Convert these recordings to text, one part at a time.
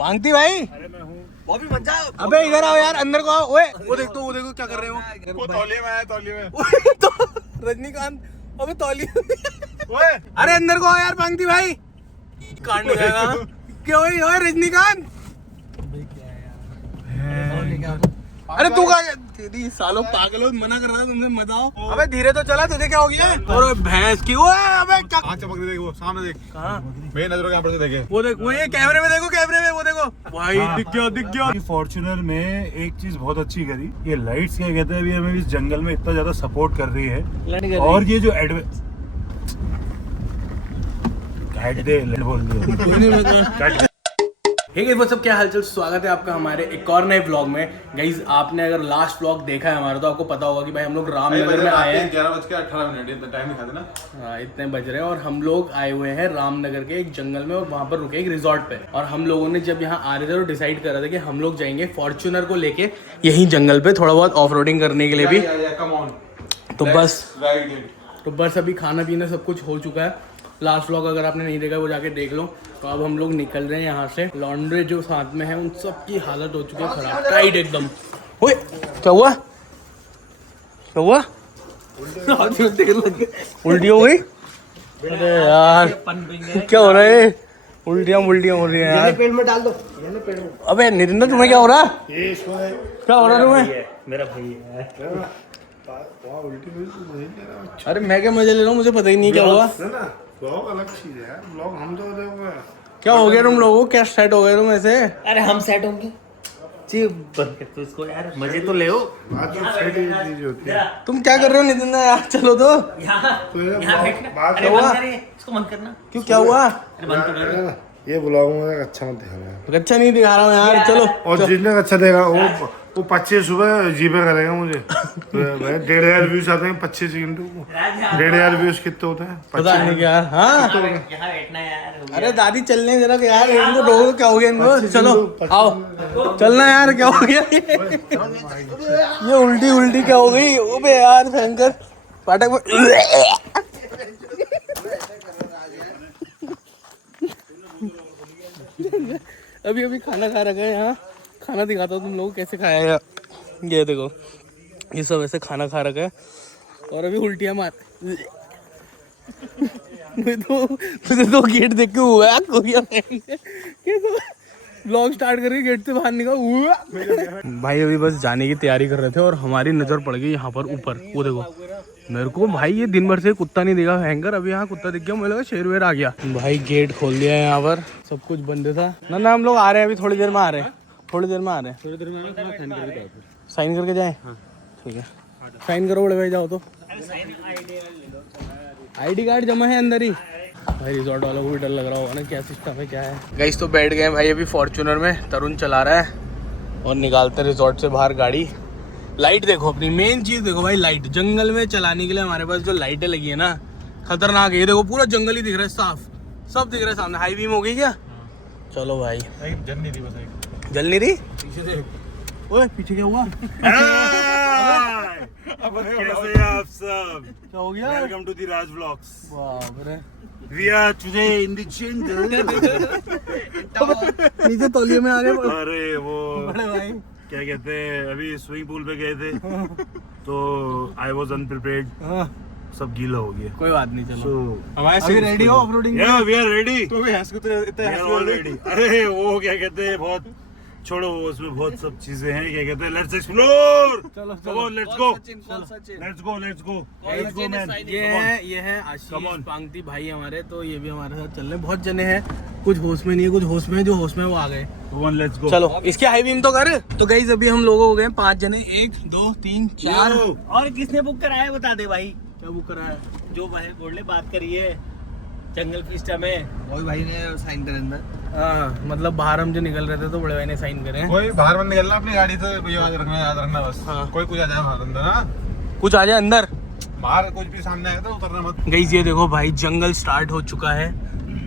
पांगती भाई। अरे मैं हूँ। वो भी मत जाओ। अबे इधर आओ यार, अंदर को आओ। ओए वो देखो क्या कर रहे हो। वो तौलिए में आया, तौलिए में। तो रजनीकांत, अबे तौलिया। ओए अरे अंदर को आओ यार पांगती भाई, कांड हो जाएगा। क्यों भाई? ओए रजनीकांत, अरे तू कहाँ? तेरी सालों पागलों, मना कर रहा है तुमसे मत आओ। अबे धीरे तो चला, तुझे क्या हो गया? और भैंस की। ओए अबे क्या आँख चमक रही, देख वो सामने देख। कहाँ? मेरी नजरों के यहाँ पर से देखे। वो देख, वो ये कैमरे में देखो, कैमरे में वो देखो भाई। दिख गया। फॉर्च्यूनर में एक चीज बहुत अच्छी करी, ये लाइट्स क्या कहते हैं, अभी हमें इस जंगल में इतना ज्यादा सपोर्ट कर रही है। और ये जो बोल दिया। हे गाइस, व्हाट्स अप, क्या हालचाल? स्वागत है आपका हमारे एक और नए व्लॉग में। गाइस आपने अगर लास्ट व्लॉग देखा है हमारा तो आपको पता होगा कि भाई हम लोग रामनगर में आए हैं। 11:18 इतना टाइम दिखा देना। हाँ, इतने बज रहे हैं और हम लोग आए हुए हैं रामनगर के एक जंगल में और वहाँ पर रुके एक रिजॉर्ट पे। और हम लोगों ने जब यहाँ आ रहे थे तो डिसाइड कर रहे थे कि हम लोग जाएंगे फॉर्च्यूनर को लेके यहीं जंगल पे थोड़ा बहुत ऑफ रोडिंग करने के लिए भी। तो बस अभी खाना पीना सब कुछ हो चुका है। लास्ट व्लॉग अगर आपने नहीं देखा वो जाके देख लो। तो अब हम लोग निकल रहे हैं यहाँ से। लॉन्ड्री जो साथ में है उन सब की हालत हो चुकी है खराब, टाइट एकदम। ओए क्या हुआ? उल्टी हो गई? अरे यार क्या हो रहा है? उल्टियाँ हो रही है यार। पेड़ में डाल दो, पेड़ में। अबे नितिन, तुम्हें क्या हो रहा है? क्या हो रहा है तुम्हें? मेरा भाई है। अरे मैं क्या मजे ले रहा हूँ, मुझे पता ही नहीं क्या हुआ। ब्लॉग अलग चीज है यार, ब्लॉग हम तो देखो। क्या हो गया तुम लोगों को? क्या सेट हो गए तुम ऐसे? अरे हम सेट होंगे जी, बंद कर तो इसको यार, मजे तो ले हो। तुम क्या कर रहे हो नितिन यार? चलो तो। यहाँ बैठना। अरे हुआ? बंद करे इसको, बंद करना। क्यों, क्या हुआ? अरे बंद तो कर। ये ब्लॉग में अच्छा मत दिखाना। अच्छा नहीं दिखा रहा हूँ यार, चलो। और जितने अच्छा देगा वो 25 सुबह जीपे करेगा मुझे। 1,500 व्यूज आते हैं 25 घंटे को। 1,500 व्यूज कितने होते हैं? पता नहीं क्या। हाँ यहाँ बैठना यार। अरे दादी चलने जरा यार, इनको रोको, क्या हो गया इनको? चलो आओ चलना यार, क्या हो गया? ये उल्टी क्या हो गई? ओबे यार भयंकर फाटक में। अभी खाना खा रखा है यहाँ। खाना दिखाता हूँ तुम लोगों को कैसे खाया है। ये देखो, ये सब ऐसे खाना खा रखा है और अभी उल्टियाँ मार। मुझे तो गेट देख के हुआ ब्लॉग स्टार्ट करके गेट से बाहर निकला हुआ। भाई अभी बस जाने की तैयारी कर रहे थे और हमारी नज़र पड़ गई यहाँ पर ऊपर। वो देखो, मेरे को भाई ये दिन भर से कुत्ता नहीं दिखा हैंगर, अभी यहाँ कुत्ता दिख गया, मुझे लगा शेर वेर आ गया। भाई गेट खोल दिया है यहाँ पर, सब कुछ बंद था ना। हम लोग आ रहे हैं, अभी थोड़ी देर में आ रहे हैं। साइन करके जाए? ठीक है, साइन करो बड़े भाई, जाओ तो। ID कार्ड जमा है अंदर ही। भाई रिजॉर्ट वालों को भी डर लग रहा होगा ना, क्या सिस्टम है क्या है। गाइस तो बैठ गए भाई अभी फॉर्च्यूनर में, तरुण चला रहा है और निकालते रिजॉर्ट से बाहर गाड़ी। लाइट देखो, अपनी मेन चीज देखो भाई, लाइट। जंगल में चलाने के लिए हमारे पास जो लाइटें लगी है ना, खतरनाक है। ये देखो पूरा जंगल ही दिख रहा है, साफ सब दिख रहा है सामने। हाई बीम हो गई क्या? चलो भाई, जल नहीं रही, बस जल नहीं रही। पीछे से ओए, पीछे क्या हुआ? कैसे आप सब? क्या हो गया? Welcome to the Raj vlogs. बाप रे, we are today in the jungle. नीचे तौलिए में आ गए। अरे वो बड़े भाई क्या कहते हैं, अभी स्विमिंग पूल पे गए थे तो आई वाज अनप्रिपेयर्ड, सब गीला हो गया। कोई बात नहीं, चलो सो अभी रेडी हो ऑफरोडिंग? या वी आर रेडी। तो भी हंस के तो इतना हंस ऑलरेडी। अरे वो क्या कहते हैं, बहुत छोड़ो, उसमें बहुत सब चीजें हैं। क्या कहते हैं, लेट्स एक्सप्लोर। चलो लेट्स गो मैन। ये है आशीष पांगती भाई हमारे, तो ये भी हमारे साथ चल रहे हैं। बहुत जने हैं, कुछ होश में नहीं है, कुछ होश में है, जो होश में है वो आ गए। Let's go. चलो इसके हाई बीम तो कर। तो गाइस अभी हम लोग हो गए 5 जने, 1 2 3 4। और किसने बुक कराया है बता दे भाई। क्या बुक करा है? जो भाई बोले बात करिए जंगल फिस्टा में, वही भाई ने साइन करे अंदर। हाँ, मतलब बाहर हम जो निकल रहे थे तो बड़े भाई ने साइन करे हैं। कोई बाहर मत निकलना अपनी गाड़ी से, याद रखना बस। हाँ। कोई कुछ आ जाए बाहर अंदर ना, कुछ आ जाए अंदर, बाहर कुछ भी सामने आएगा तो उतरना मत। गाइस ये देखो भाई, जंगल स्टार्ट हो चुका है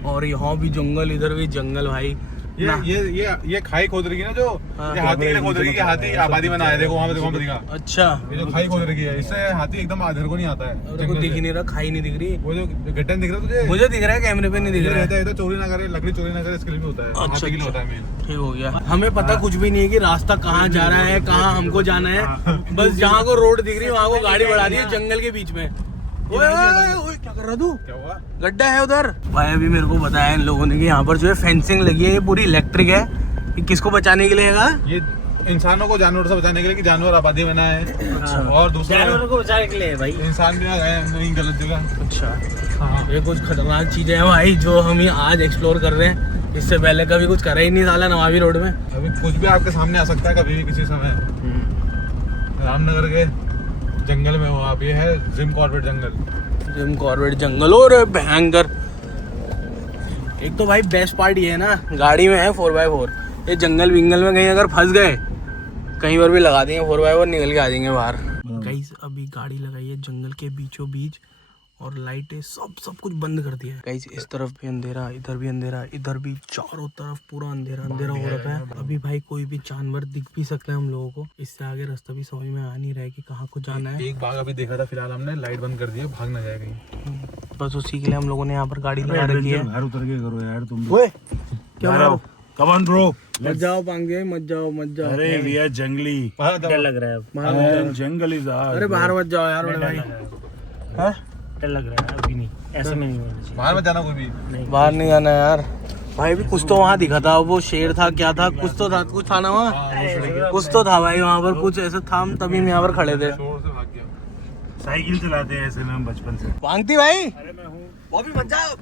और यहाँ भी जंगल, इधर भी जंगल भाई। ये खाई खोद रही है ना जो हाँ। ये हाथी के लिए खोद रही है कि हाथी आबादी बनाया देखो वहाँ पे देखो दिखा अच्छा ये जो खाई खोद रही है इससे हाथी एकदम आधर को नहीं आता है मेरे को दिख ही नहीं रहा, खाई नहीं दिख रही। वो जो गड्ढा दिख रहा है तुझे मुझे दिख रहा है, कैमरे पे नहीं दिख ये रहा है। रहता है तो चोरी ना करे लकड़ी चोरी ना करे इसके लिए भी होता है अच्छा, हाथी के लिए होता है मेन ठीक हो गया। हमें पता कुछ भी नहीं है कि रास्ता कहाँ जा रहा है, कहाँ हमको जाना है। बस जहाँ को रोड दिख रही है वहाँ को गाड़ी बढ़ा दी है जंगल के बीच में। ओए, ओए, ओए, क्या कर रहा तू? क्या हुआ गड्ढा है उधर। भाई अभी मेरे को बताया इन लोगों ने कि यहाँ पर जो है फेंसिंग लगी है, ये पूरी इलेक्ट्रिक है। ये किसको बचाने के लिए है? ये इंसानों को जानवरों से बचाने के लिए कि जानवर आबादी बना है और दूसरा जानवरों को बचाने के लिए भाई इंसान भी है नहीं गलत जगह। अच्छा हाँ ये कुछ खतरनाक चीजें हैं भाई जो हम ही आज एक्सप्लोर कर रहे हैं। इससे पहले कभी कुछ करा ही नहीं साला नवाबी रोड में। अभी कुछ भी आपके सामने आ सकता है कभी भी किसी समय। रामनगर के जंगल में हो आप, ये है जिम कॉर्बेट जंगल। जिम कॉर्बेट जंगल और भयंकर। एक तो भाई बेस्ट पार्ट ये है ना, गाड़ी में है 4x4। ये जंगल विंगल में कहीं अगर फंस गए कहीं पर भी लगा देंगे 4x4, निकल के आ जाएंगे बाहर। गाइस अभी गाड़ी लगाई है जंगल के बीचों बीच और लाइटें सब कुछ बंद कर दिया है। गाइस इस तरफ भी अंधेरा, इधर भी अंधेरा, इधर भी, चारों तरफ पूरा अंधेरा अंधेरा हो रखा है। अभी भाई कोई भी जानवर दिख भी सकता है हम लोगों को। इससे आगे रास्ता भी समझ में आ नहीं रहा है कि कहाँ को जाना है। एक बाघ अभी देखा था फिलहाल हमने, लाइट बंद कर दी है, भाग ना जाए कहीं। बस उसी के लिए हम लोगों ने यहाँ पर गाड़ी लगा रखी है। घर उतर के करो यार तुम। ओए क्या रहो कम ऑन ब्रो। मत जाओ पांगे, मत जाओ मत जाओ। अरे वी आर जंगली। डर लग रहा है अब बाहर मत जाओ। Jungle is our. अरे बाहर मत जाओ यार बड़े भाई। हाँ? डर लग रहा है अभी नहीं, ऐसे में नहीं होना चाहिए। बाहर मत जाना कोई भी। बाहर नहीं जाना यार। भाई भी कुछ तो वहाँ दिखा था, वो शेर था क्या था, कुछ तो था, कुछ था ना वहाँ, कुछ तो था भाई वहाँ पर, कुछ ऐसा था। हम तभी हम यहाँ पर खड़े थे। शोर से भाग गया। साइकिल चलाते हैं ऐसे में हम बचपन से। मांगती भाई,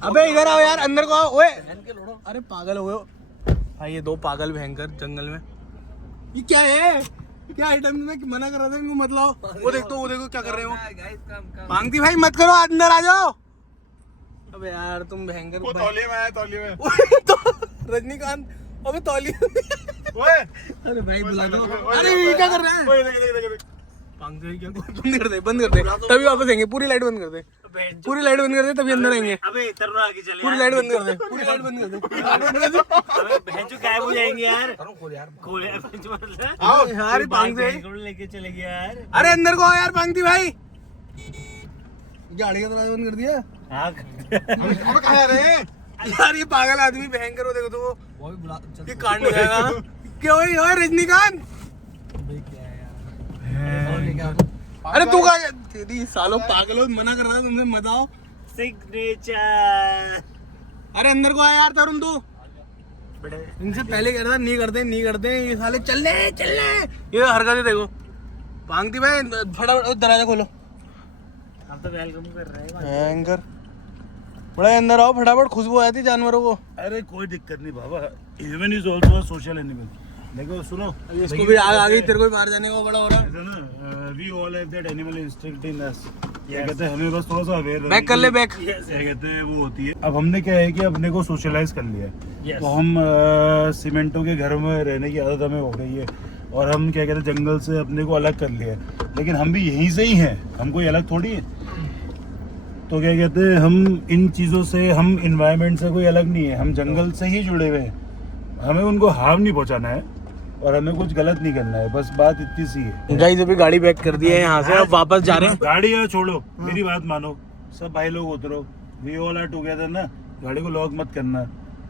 अबे इधर आओ यार, अंदर को आओ। ओए अरे पागल हो गए हो भाई, ये दो पागल भयंकर जंगल में। ये क्या है, क्या आइटम में मना कर रहा था इनको मत लाओ। वो देखो क्या कर रहे हो। मांगती भाई मत करो, अंदर आ जाओ। अबे यार तुम भयंकर वो तौलिए में आया, तौलिए में। तो रजनीकांत, अबे तौलिया। ओए अरे भाई बुला दो। अरे ये क्या कर रहे हैं? ओए देख मांगते हैं क्या? बंद कर दे तभी वापस आएंगे। पूरी लाइट बंद कर दे, पूरी लाइट बंद कर दे तभी अंदर आएंगे। अबे तरुण आगे चले पूरी लाइट बंद कर दे, पूरी लाइट बंद कर दे, पूरी लाइट बंद कर दे। अबे बहनचोद गायब हो जाएंगे यार। खोल यार मतलब आओ यार पांगती भाई, खोल लेके चले गया यार। अरे अंदर को आओ यार पांगती भाई। गाड़ी का दरवाजा बंद कर दिया। हाँ अबे कहाँ जा रहे हैं? यार ये पागल आदमी भयंकर हो, देखो तो वो ये कांड हो जाएगा। क्या हुई ओए रजनीकांत? अरे तू कहाँ तेरी सालों पागल हो, मना कर रहा था तुमसे मत आओ। सिग्नेचर। अरे अंदर को आ यार तरुण तू। इनसे पहले कह रहा था नहीं करते ये साले चलने। ये हरकतें देखो। पांगती भाई फटाफट दरवाजा खोलो। हम तो वेलकम कर रहे हैं। भयंकर बड़ा अंदर आओ फटाफट, खुशबू आती है जानवरों को। अरे कोई दिक्कत नहीं बाबा, human is also a social animal. देखो सुनो, इसको भी आगे तेरे को भी बाहर जाने को बड़ा हो रहा है। ऐसा ना we all have that animal instinct in us. क्या कहते हैं, हमें बस थोड़ा सा अवेयर बैक कर ले बैक। क्या कहते हैं वो होती है। अब हमने क्या है कि अपने को सोशलाइज कर लिया है। Yes. तो हम सीमेंटों के घर में रहने की आदत हमें हो गई है और हम क्या कहते हैं जंगल से अपने को अलग कर लिया है। लेकिन हम भी यहीं से ही हैं, हम कोई अलग थोड़ी है। तो क्या कहते हैं, हम इन चीज़ों से, हम इन्वायरमेंट से कोई अलग नहीं है, हम जंगल से ही जुड़े हुए हैं। हमें उनको हार्म नहीं पहुंचाना है और हमें कुछ गलत नहीं करना है, बस बात इतनी सी है। गाइस अभी गाड़ी बैक कर दी है यहाँ से, अब वापस जा रहे हैं। गाड़ी यहाँ छोड़ो, मेरी बात मानो, सब भाई लोग उतरो, वी ऑल आर टुगेदर ना। गाड़ी को लॉक मत करना।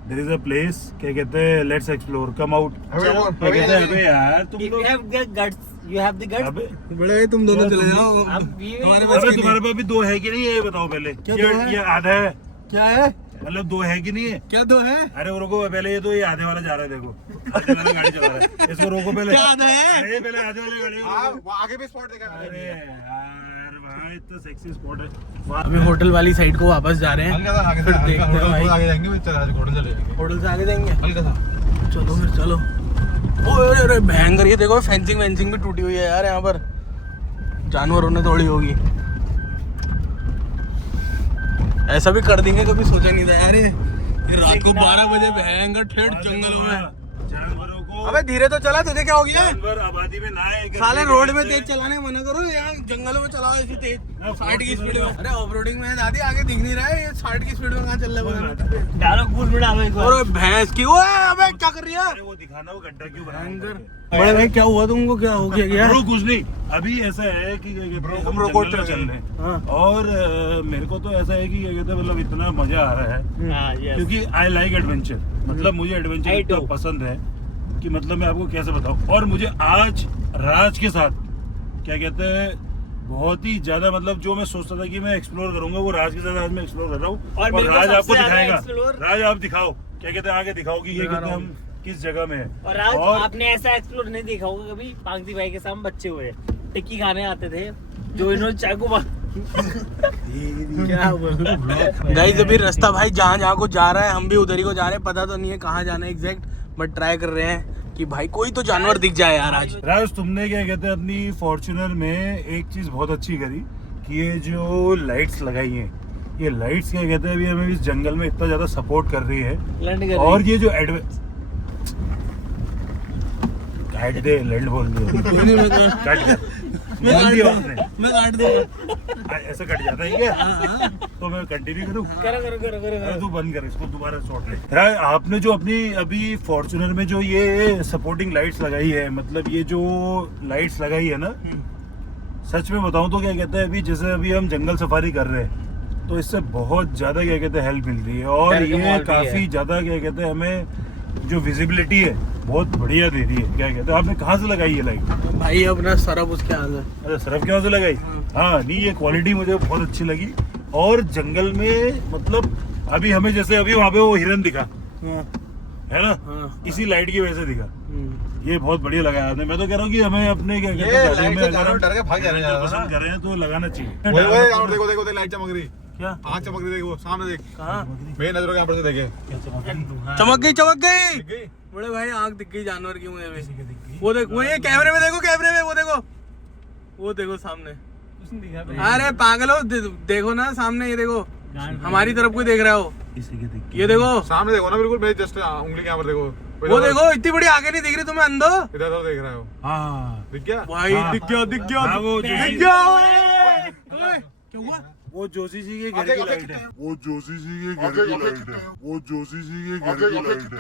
देयर इज अ प्लेस, क्या कहते हैं, लेट्स एक्सप्लोर, कम आउट। क्या कहते हैं, अबे यार तुम लोग, You have the guts. अबे बड़े तुम दोनों चले जाओ। तुम्हारे पास भी दो है कि नहीं है, ये बताओ पहले। क्या दो है? ये आधा है, क्या है, मतलब दो है कि नहीं है? क्या दो है? अरे वो रोको पहले, ये आधे वाला जा रहा है, देखो आधे वाला गाड़ी चला रहा है, इसको रोको पहले। क्या आधा है? अरे पहले आधे वाली गाड़ी को हाँ, रोको। वो आगे भी स्पॉट देखा मैंने। अरे यार वहाँ इतना सेक्सी स्पॉट है वहाँ। अभी होटल वाली साइड को वापस जा रहे हैं। हल्का सा आगे फिर से, देखते हैं भाई। आगे जाएंगे, फिर चला होटल चले जाएंगे। होटल से आगे जाएंगे, हल्का सा चलो फिर चलो। अरे भयंकर, ये देखो फेंसिंग भी टूटी हुई है यार यहाँ पर, जानवरों ने तोड़ी होगी। ऐसा भी कर देंगे कभी सोचा नहीं था यार। ये रात को 12 बजे भयंकर ठेठ जंगलों में जानवरों को अबे धीरे तो चला, तुझे क्या हो गया? जानवर आबादी में ना है। साले रोड में तेज चलाने मना करो, यहाँ जंगलों में चलाओ ऐसी तेज 60 की स्पीड में। अरे ऑफ रोडिंग में है दादी, आगे दिख नहीं रहा है, ये 60 की स्पीड में कहाँ चल रहा है? डालो कूद में डालो एक बार। और भैंस की, ओए अबे क्या कर रही है? अरे वो दिखाना, वो गड्ढा क्यों बनाया? बड़े भाई क्या हुआ तुमको, क्या हो गया? ब्रो कुछ नहीं, अभी ऐसा है कि क्या कहते हैं, हम जंगल में चल रहे हैं। हाँ। और मेरे को तो ऐसा है कि क्या कहते हैं, मतलब इतना मजा आ रहा है क्योंकि आई लाइक एडवेंचर। मतलब मुझे एडवेंचर इतना पसंद है कि मतलब मैं आपको कैसे बताऊं। और मुझे आज राज के साथ क्या कहते हैं, बहुत ही ज्यादा, मतलब जो मैं सोचता था कि मैं एक्सप्लोर करूंगा, वो राज के साथ आज मैं एक्सप्लोर कर रहा हूँ। और राज आपको दिखाएगा। राज आप दिखाओ, क्या कहते हैं, आगे दिखाओ कि ये कहते हैं हम किस जगह में है। और आज आपने ऐसा एक्सप्लोर नहीं देखा होगा कभी। पांगती भाई के साथ बच्चे हुए टिक्की खाने आते थे, जो इन्होंने चाकू क्या गाइस, अभी रास्ता भाई जहाँ जहाँ को जा रहा है, हम भी उधर ही को जा रहे हैं। पता तो नहीं है कहाँ जाना है एग्जैक्ट, बट ट्राई कर रहे हैं कि भाई कोई तो जानवर दिख जाए यार आज। राज, तुमने क्या कहते हैं अपनी फॉर्च्यूनर में एक चीज बहुत अच्छी करी कि ये जो लाइट्स लगाई हैं, ये लाइट्स क्या कहते हैं, अभी हमें इस जंगल में इतना ज्यादा सपोर्ट कर रही है। और ये जो काट दे, लैंड बोल दे, काट दे, मैं काट दूंगा। ऐसा कट जाता है क्या? तो मैं कंटिन्यू करूँ? करो। तू बंद कर इसको, दोबारा शॉट ले। राज, आपने जो अपनी अभी फॉर्च्यूनर में जो ये सपोर्टिंग लाइट्स लगाई है, मतलब ये जो लाइट्स लगाई है ना, सच में बताऊं तो क्या कहते हैं, अभी जैसे अभी हम जंगल सफारी कर रहे हैं, तो इससे बहुत ज्यादा क्या कहते हैं हेल्प मिल रही है। और ये काफी ज्यादा क्या कहते हैं, हमें जो विजिबिलिटी है बहुत बढ़िया दे रही है। क्या कहते हैं, आपने कहाँ से लगाई है लाइट? भाई अपना सरफ उसके हाथ है। अच्छा, सरफ के वहाँ से लगाई? हाँ, नहीं ये क्वालिटी मुझे बहुत अच्छी लगी। और जंगल में मतलब अभी हमें जैसे अभी वहाँ पे वो हिरन दिखा है ना, इसी लाइट की वजह से दिखा। ये बहुत बढ़िया लगा आपने। मैं तो कह रहा हूँ कि हमें अपने क्या कहते हैं, डर के भाग जा रहे हैं, पसंद कर रहे हैं तो लगाना चाहिए। देखो देखो लाइट चमक रही, क्या आँख चमक रही, देखो सामने देख, कहाँ? मेरी नजरों के यहाँ पर से देखे, चमक गई। बड़े भाई आँख दिख गई जानवर की मुझे भी। वो देखो, वो ये कैमरे में देखो, कैमरे में वो देखो सामने। अरे पागलो, देखो ना सामने, ये देखो हमारी तरफ कोई देख रहा हो, ये देखो सामने देखो ना, बिल्कुल मेरी जस्ट उंगली के यहाँ पर देखो, वो देखो इतनी बड़ी आगे नहीं दिख रही तुम्हें, अंधो इधर उधर देख रहे हो। हाँ, दिख गया भाई, दिख गया हाँ, वो क्या हुआ? वो जोशी जी के घर की लाइट है। वो जोशी जी के घर की लाइट है। वो जोशी जी के घर की लाइट है।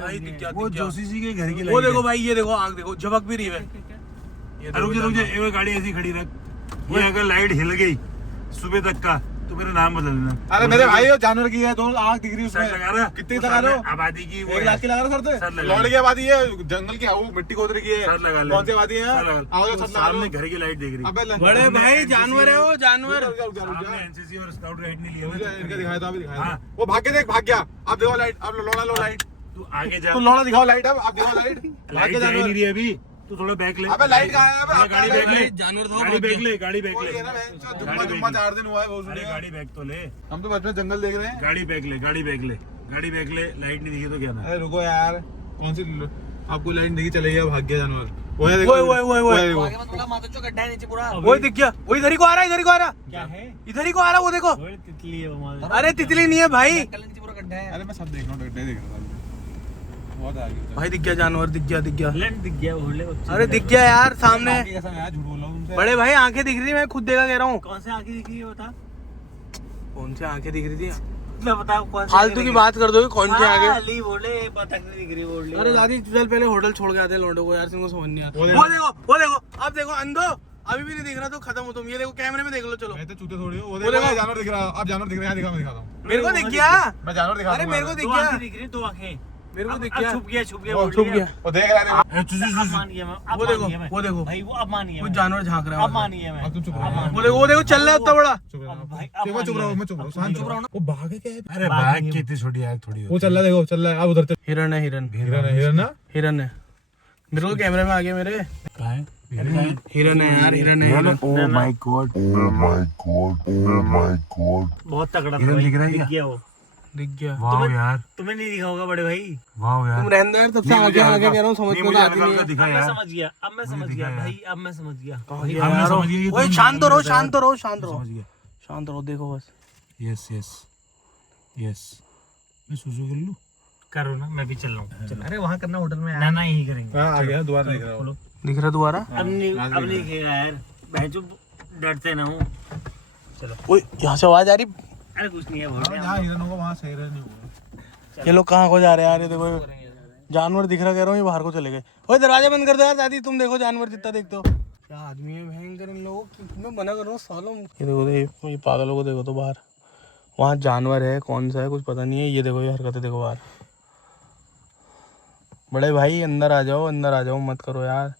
भाई दिख गया, वो जोशी जी के घर की लाइट। वो देखो भाई, ये देखो आँख देखो, झपक भी रही है। रुक जा, एक गाड़ी ऐसी खड़ी रख, ये अगर लाइट हिल गई सुबह तक का तो मेरा नाम बदल देना। अरे मेरे भाई वो जानवर की है, दोनों आँख दिख रही है उसमें। सर लगा रहा, कितनी लगा रहे हो? आबादी की 1 लाख की लगा रहे हो सर? लौट की आबादी है, जंगल की है, वो मिट्टी खोद की है। सर लगा ले। कौन सी आबादी है? सामने घर की लाइट देख रही। बड़े भाई जानवर है वो, जानवर। आपने एनसीसी और स्काउट गाइड नहीं लिया ना? इनका दिखाया था, अभी दिखाया था। हाँ। वो भाग के देख, भाग गया। अब देखो लाइट, अब लोड़ा लो लाइट, तू आगे जा, तू लोड़ा दिखाओ लाइट, अब आप दिखाओ लाइट। लाइट जा ही नहीं रही अभी, तू थोड़ा बैक ले। अबे लाइट कहाँ है? अबे गाड़ी बैक ले, जानवर तो गाड़ी बैक ले, गाड़ी बैक वो ले। ये ना जुम्मा जुम्मा 4 दिन हुआ है वो अरे सुनिए। गाड़ी बैक तो ले, हम तो बचपन जंगल देख रहे हैं। गाड़ी बैक ले, गाड़ी बैक ले, गाड़ी बैक ले। लाइट नहीं दिखी तो क्या ना? अरे रुको यार, कौन सी आपको लाइट नहीं चलेगी, भाग गया जानवर। वो है देखो, वो देखो। गड्ढा है नीचे पूरा। वो दिख गया, वो इधर ही को आ रहा है, इधर ही को आ रहा, क्या है? इधर ही को आ रहा, वो देखो। तितली है वो। अरे तितली नहीं है भाई, नीचे पूरा गड्ढा है। अरे मैं सब देख रहा हूँ, गड्ढे देख रहा हूँ, बहुत आगे। भाई दिख गया जानवर, दिख गया। दिख गया वो। अरे दिख गया यार सामने। कैसा मैं झूठ बोल रहा हूँ तुमसे? बड़े भाई आंखें दिख रही, मैं खुद देखा कह रहा हूँ। कौन से आंखें दिख रही है बता? कौन से आंखें दिख रही थी? मैं बताऊं कौन से? फालतू की बात कर दोगे, कौन से आगे? अली बोले पता नहीं दिख रही बोल। अरे दादी चल पहले होटल छोड़ के आते हैं लौंडों को यार, तुमको समझ नहीं आता। वो वो देखो अब देखो, अंधो अभी भी नहीं दिख रहा तो खत्म हो तुम। ये देखो कैमरे में देख लो, चलो। मैं तो चूते थोड़ी हूँ। वो देखो जानवर दिख रहा है, आप जानवर दिख रहे हैं, दिखा मैं दिखाता हूँ। मेरे को दिख गया, मैं जानवर दिखा अरे मेरे को दिख दो गया, आंखें दिख रही, 2 आंखें। मेरे को दिख अब गया, छुप गया छुप गया वो बोल छुप दिया। गया। वो देख रहा है। अब मान गया मैं, अब वो मान देखो, गया मैं। वो देखो, भाई वो अब मान गया वो मैं, जानवर झांक रहा अब है। मान गया मैं। अब तुम चुप अब रहो। मान वो देखो, वो देखो चल रहा है उतना बड़ा। चुप रहो। भाई मैं चुप रहा हूँ, मैं चुप रहा हूँ, शांत रहो। वो भागे क्या है? अरे बाघ की इतनी छोटी आँख थोड़ी वो चल रहा है, देखो चल रहा है। अब उधर चल। हिरन है, हिरन हिरन ना? हिरन है। मेरे को कैमरे में आ गया मेरे। कहाँ है? हिरन है यार, हिरन है। Oh my God, Oh my God. Oh my God. बहुत तगड़ा था हिरन भाई, दिख रहा है क्या? दिख गया वो। दिख गया। वाह यार, तुम्हें नहीं दिखा होगा बड़े भाई। वाह यार। तुम रहने दो यार, तब से आगे आगे कह रहा हूँ, समझ में आती नहीं है। दिखा अब मैं यार। समझ गया, अब मैं समझ गया भाई, अब मैं समझ गया। अब मैं समझ गया कि ओए तुम शांत तो रहो, शांत तो रहो, शांत रहो, समझ गया। शांत रहो, देखो बस। Yes yes yes. मैं सुसु कर लूँ? करो ना, मैं भी चल रहा हूँ। चलो। अरे वहाँ करना होटल में ना ना यही करेंगे। हाँ आ गया दोबारा देख रहा हूँ। दिख रहा दोबारा? अब नहीं खेगा यार, मैं जो डरते ना हूँ। चलो। ओए यहाँ से आवाज आ रही। अरे कुछ नहीं है, बहुत जहाँ हिरन होगा वहाँ सही रहने होगा। ये लोग कहाँ को जा रहे हैं यार? ये देखो जानवर दिख रहा, कह रहा हूँ ये बाहर को चले गए। ओए दरवाजा बंद कर दो यार दादी, तुम देखो जानवर जितना देखते हो। क्या आदमी है भयंकर इन लोगों की, मैं मना कर रहा हूँ सालों। ये देखो ये पागलों को देखो तो बाहर, वहाँ जानवर है, कौन सा है कुछ पता नहीं है। ये देखो ये हरकतें देखो बाहर। बड़े भाई अंदर आ जाओ, मत करो यार,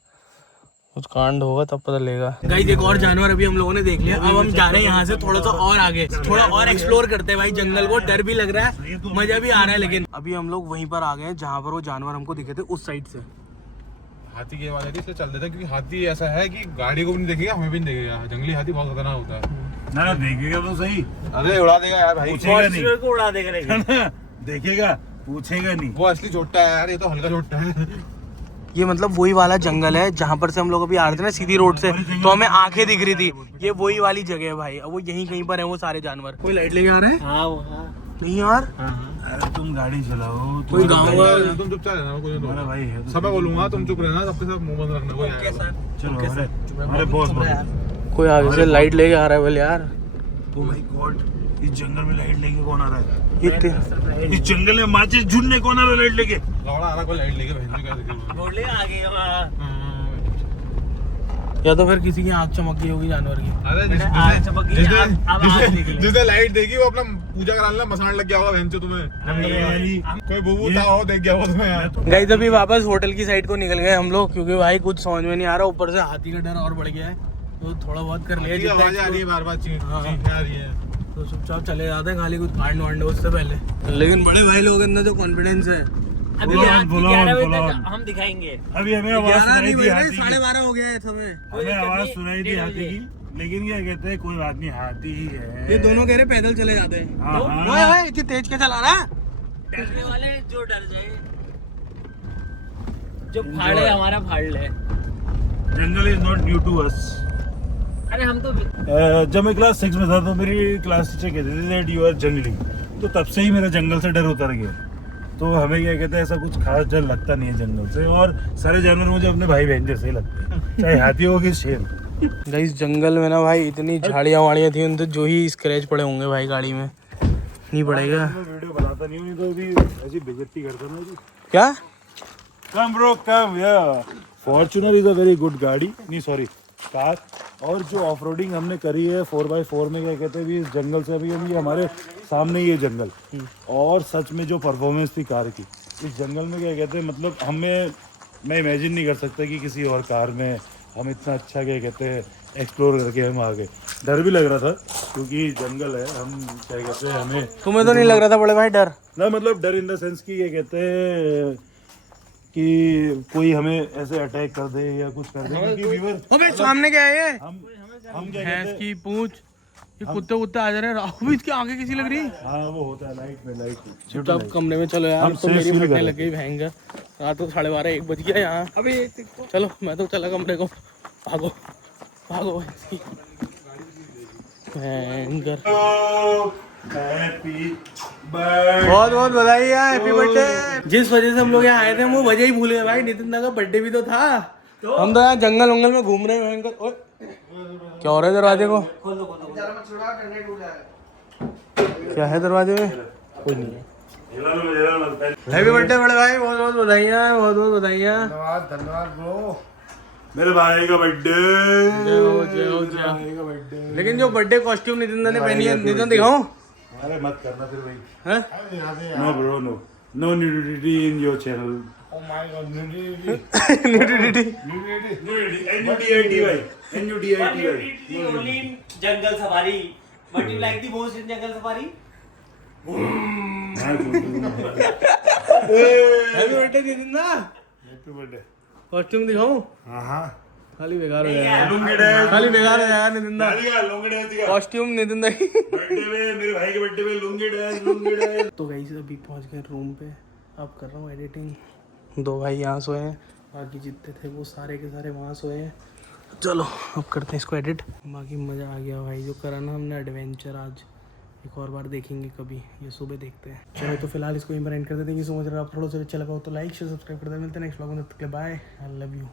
कुछ कांड होगा तब पता लगेगा। गाइस एक और जानवर अभी हम लोगों ने देख लिया। अब हम जा रहे हैं यहाँ से थोड़ा सा और आगे, थोड़ा और एक्सप्लोर करते हैं भाई जंगल को। डर भी लग रहा है, मजा भी आ रहा है, लेकिन अभी हम लोग वहीं पर आ गए हैं जहाँ पर वो जानवर हमको दिखे थे उस साइड से। हाथी की आवाज आ रही है, इसलिए चल देते हैं, क्योंकि हाथी ऐसा है कि गाड़ी को भी नहीं देखेगा, हमें भी नहीं देखेगा। जंगली हाथी बहुत खतरनाक होता है। ना देखेगा तो सही, अरे उड़ा देगा यार भाई। पूछेगा नहीं, को उड़ा देगा लेकिन। देखेगा पूछेगा नहीं। वो असली छोटा है यार, ये तो हल्का छोटा है। ये मतलब वही वाला जंगल है जहाँ पर से हम लोग अभी आ रहे थे ना सीधी रोड से, तो हमें आंखें दिख रही थी। ये वही वाली जगह है भाई, अब वो यहीं कहीं पर है वो सारे जानवर। कोई लाइट लेके आ रहे हैं? हाँ वो नहीं यार, अरे तुम गाड़ी चलाओ, कोई गाँव तुम चुपचाप रहना, कोई नहीं हमारा होगा। भाई है तो सब मैं बोलूंगा, तुम चुप रहना, सबके सब मुंह बंद रखना। कोई आएगा। चलो अरे बॉस कोई आगे से लाइट लेके आ रहा है बोले यार। ओ माय गॉड, इस जंगल में लाइट लेके कौन आ रहा है? ये इस जंगल में माचिस ढूंढने कौन आ रहा है लाइट लेके? लौड़ा आ रहा, कोई लाइट लेके बहन क्या देखेगा। बोले आगे हमारा। या तो फिर किसी की आँख चमक गई होगी जानवर की। अरे आग चमक गई, अब आग निकले। जिसने लाइट देखी वो अपना पूजा कराने मसान लग गया होगा बहन से तुम्हें। कोई बुबू था हो देख गया वो तुम्हें यार। गाइस अभी वापस होटल की साइड को निकल गए हम लोग, क्योंकि भाई कुछ समझ में नहीं आ रहा, ऊपर से हाथी का डर और बढ़ गया है, तो थोड़ा बहुत कर लिया जितना आवाज आ रही है, बार बार चीख हाँ। आ रही है। तो चुपचाप चले जाते हैं, खाली कुछ कांड वांड उससे पहले। लेकिन बड़े भाई लोगों के अंदर जो कॉन्फिडेंस है। अभी बोलो, रात की बोलो, 11 बजे बोलो। तक हम दिखाएंगे। अभी हमें आवाज सुनाई दी हाथी की, 12:30 हो गया है समय। हमें आवाज सुनाई दी हाथी की, लेकिन क्या कहते हैं कोई बात नहीं, हाथी ही है। ये दोनों कह रहे पैदल चले जाते हैं। हाँ, हाँ। ओए ओए इतनी तेज क्या चला रहा है? डरने वाले जो डर जाए, जो फाड़े हमारा फाड़ ले। Jungle is not new to us. अरे हम तो जब मैं क्लास 6 में था तो मेरी क्लास टीचर कहते थे दैट यू आर जंगली, तो तब से ही मेरा जंगल से डर उतर गया। तो हमें क्या कहते हैं ऐसा कुछ खास डर लगता नहीं है जंगल से, और सारे जानवर मुझे अपने भाई बहन जैसे ही लगते हैं, चाहे हाथी हो कि शेर। गाइस जंगल में ना भाई इतनी झाड़ियाँ वाड़ियाँ थी, उन तो जो ही स्क्रैच पड़े होंगे भाई गाड़ी में, नहीं पड़ेगा। मैं वीडियो बनाता नहीं हूँ, तो अभी ऐसी बेइज्जती करता ना जी। क्या? कम ब्रो कम, या Fortuner is a very good गाड़ी, नहीं सॉरी कार। और जो ऑफ रोडिंग हमने करी है 4x4 में, क्या कहते हैं अभी इस जंगल से, अभी हमारे सामने ये जंगल, और सच में जो परफॉर्मेंस थी कार की इस जंगल में, क्या कहते हैं मतलब मैं इमेजिन नहीं कर सकता कि किसी और कार में हम इतना अच्छा क्या कहते हैं एक्सप्लोर करके हम आ गए। डर भी लग रहा था क्योंकि जंगल है, हम क्या कहते हैं हमें, तुम्हें तो नहीं लग रहा था बड़े भाई डर? ना मतलब डर इन द सेंस की क्या कहते हैं कि कोई हमें ऐसे अटैक कर दे या कुछ कर दे, क्योंकि व्यूअर अबे सामने क्या है ये? हम क्या भैंस कहते की पूंछ, ये कुत्ते आ जा रहे हैं। अभी इसकी आंखें किसी लग रही है? हैं, हाँ वो होता है लाइट में चुपचाप कमरे में चलो यार, हम तो मेरी सेफ फील फटने कर लग गई भयंकर। रात को 12:30 1 बज गया यहाँ। अभी चलो मैं तो चला कमरे को, भागो भागो भयंकर। हैप्पी बहुत बहुत बधाई है, हैप्पी बर्थडे। जिस वजह से हम लोग यहाँ आए थे वो वजह ही भूल गए भाई, नितिन दा का बर्थडे भी तो था। हम तो यहाँ जंगल वंगल में घूम रहे हैं भयंकर। ओए क्या हो रहा है दरवाजे को? क्या है दरवाजे में? कुछ नहीं है। हैप्पी बर्थडे बड़े भाई, बहुत बहुत बधाइयाँ, बहुत बहुत बधाइयाँ। धन्यवाद ब्रो। मेरे भाई का बर्थडे। लेकिन जो बर्थडे कॉस्ट्यूम नितिन दा ने पहनी है, नितिन दिखाऊं? अरे मत करना फिर भाई। हैं? No bro no nudity in your channel. Oh my God, nudity. Nudity. NUDITY NUDITY only in jungle safari, but you like the most in jungle safari? Happy birthday Nitin da. Happy birthday. Costume दिखाऊं? हाँ खाली बेकार हो जाएगा, खाली बेकार हो जाएगा नितिन दा। कॉस्ट्यूम नितिन दा की। बर्थडे में मेरे भाई के बर्थडे में लुंगी डांस। तो गाइस अभी पहुंच गए रूम पे, अब कर रहा हूँ एडिटिंग। 2 भाई यहाँ सोए हैं, बाकी जितने थे वो सारे के सारे वहाँ सोए हैं। चलो अब करते हैं इसको एडिट। बाकी मज़ा आ गया भाई, जो करा ना हमने एडवेंचर आज, एक और बार देखेंगे कभी, ये सुबह देखते हैं। चलो तो फिलहाल इसको यहीं पर एंड कर देते हैं। कि समझ रहे हो आप, थोड़ा सा अच्छा लगा हो तो लाइक शेयर सब्सक्राइब कर दें। मिलते हैं नेक्स्ट व्लॉग में, तब तक के लिए बाय, आई लव यू।